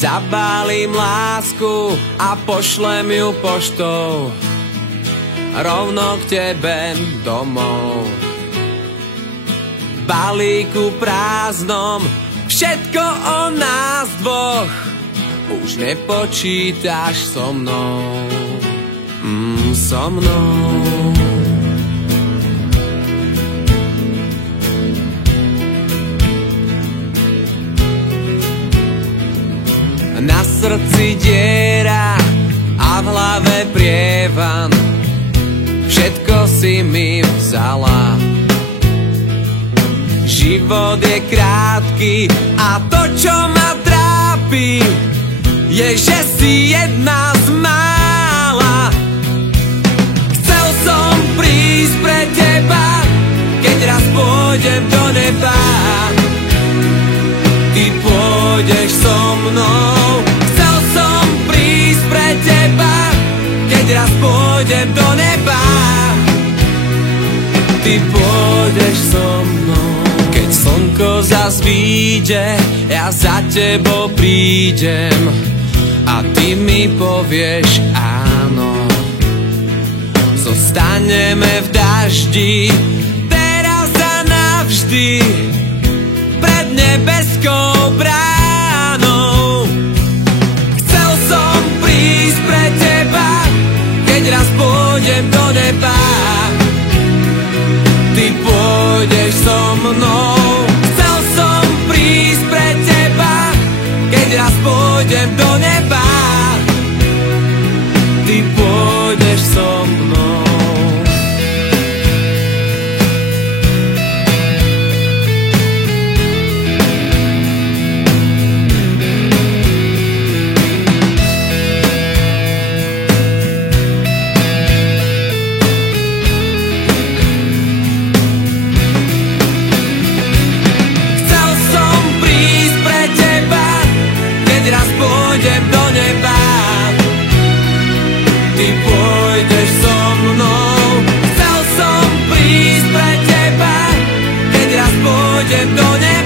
Zabálím lásku a pošlem ju poštou rovno k tebe domov. V balíku prázdnom všetko o nás dvoch, už nepočítaš so mnou, so mnou. Na srdci diera a v hlave prievan, všetko si mi vzala. Život je krátky a to, čo ma trápi, je, že si jedna z mála. Chcel som prísť pre teba, keď raz pôjdem do neba. Ty pôjdeš so mnou. Chcel som prísť pre teba, keď raz pôjdem do neba. Ty pôjdeš so mnou. Keď slnko zas vyjde, ja za tebou prídem a ty mi povieš áno. Zostaneme v daždi, teraz a navždy, pred nebeskou bránou. Chcel som prísť pre teba, keď raz pôjdem do neba. Ty pôjdeš so mnou. Chcel som prísť pre teba, keď raz pôjdem do neba. Ty pôjdeš so mnou. Pôjdem do neba, ty pôjdeš so mnou. Chcel som prísť pre teba, keď raz pôjdem do neba.